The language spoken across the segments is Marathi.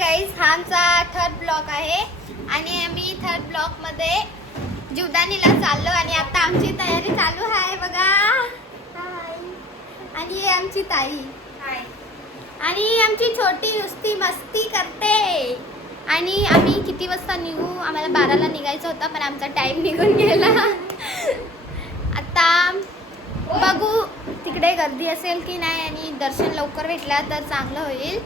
गाईज, हा आमचा थर्ड ब्लॉक आहे आणि आम्ही थर्ड ब्लॉक मध्ये जीवदानीला चाललो आणि आता आमची तयारी चालू आहे बघा. आणि ही आमची ताई आणि आमची छोटी नुसती मस्ती करते. आणि आम्ही किती वाजता निघू? आम्हाला 12ला निघायचं होतं पण आमचा टाइम निघून गेला. आता बघू तिकडे गर्दी असेल की नाही आणि दर्शन लवकर भेटला तर चांगलं होईल.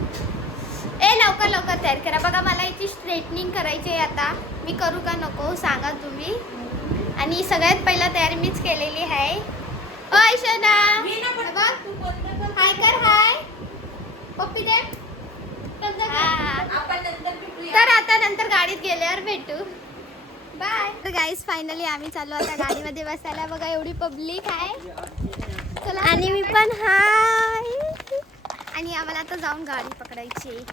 लवकर लवकर तयार करा बघा. मला याची स्ट्रेटनिंग करायची आहे. आता मी करू का नको सांगा तुम्ही. आणि सगळ्यात पहिला तयारी मीच केलेली आहे. ऐशना हाय कर. हाय पप्पी दे. तर आता नंतर गाडीत गेल्यावर भेटू. बाय. तर गाईज फायनली आम्ही चाललो आता गाडीमध्ये बसायला. बघा एवढी पब्लिक आहे. चला. आणि मी पण हाय. आणि आम्हाला आता जाऊन गाडी पकडायची.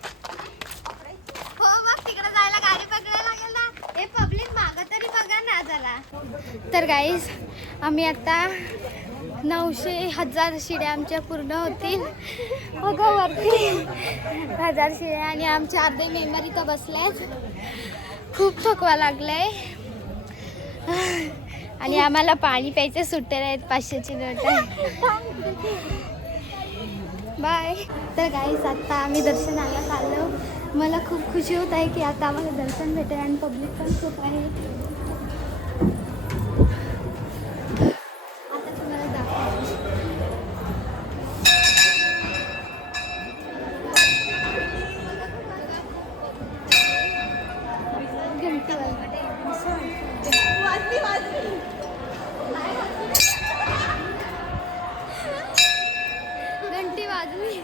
हो मग तिकडे जायला गाडी पकडायला लागेल ना. हे पब्लिक मागं तरी बघा ना जरा. तर गाईज आम्ही आता 900-1000 शिड्या आमच्या पूर्ण होतील. अगं वरती 1000 शिड्या आणि आमचे अर्धे मेंबर इथं बसलेत. खूप थकवा लागलाय आणि आम्हाला पाणी प्यायचे सुट्टे आहेत. 500ची नोट आहे. बाय. तर गाईस आता आम्ही दर्शनाला चाललो. मला खूप खुशी होत आहे की आता आम्हाला दर्शन भेटेल आणि पब्लिक पण खूप आहे. आता तुम्हाला दाखवते. घंटी वाजली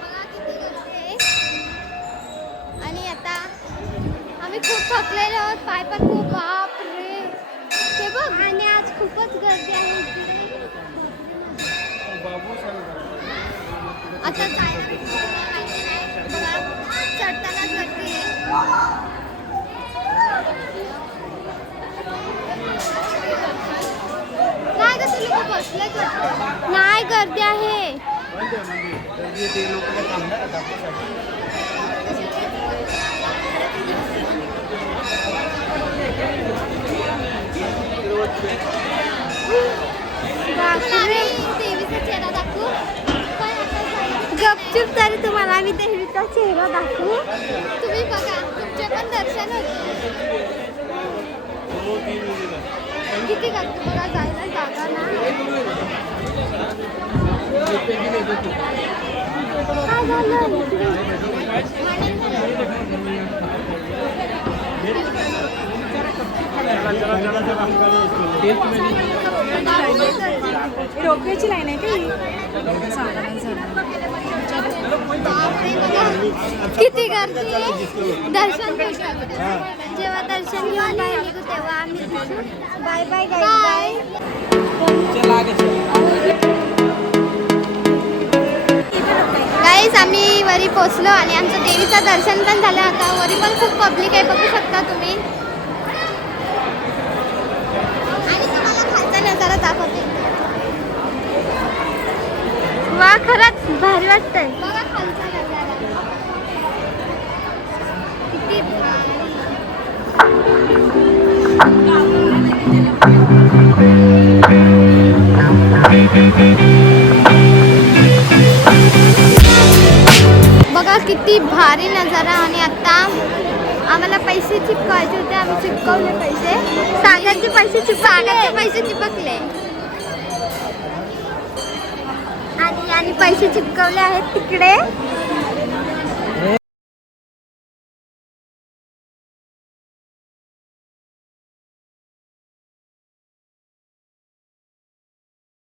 बघा किती गर्दी आहे. आणि आता आम्ही खूप थकलेलो आहोत. पाय पण खूप बाप रे ते बघ. आणि आज खूपच गर्दी आहे इकडे. आता जायला बघा चढतानाच गर्दी आहे. नाही का तुम्ही खूप बसलेच वाटतं. नाही गर्दी आहे. देवीचा चेहरा दाखवू. गपचूप तरी तुम्हाला आम्ही देवीचा चेहरा दाखवू. तुम्ही बघा तुमचे पण दर्शन होते. किती गर्दी बघा. जायला जागा ना. काय झालं? रोपवेची लाईन आहे का? किती गर्दी आहे. दर्शन जेव्हा दर्शन घेऊन बाहेर निघू तेव्हा आम्ही बाय बाय बाय. गाईस आम्ही वरी पोचलो आणि आमचं देवीचं दर्शन पण झालं. आता वरी पण खूप पब्लिक आहे बघू शकता तुम्ही. आणि तुम्हाला खालचा नजारा दाखवते. वा खरंच भारी वाटतंय. बघा खालचा नजारा किती भारी. बघा किती भारी नजारा. आणि आता आम्हाला पैसे चिपकायचे होते. आम्ही चिपकवले पैसे. सागरचे पैसे चिपकले आणि पैसे चिपकवले आहेत तिकडे.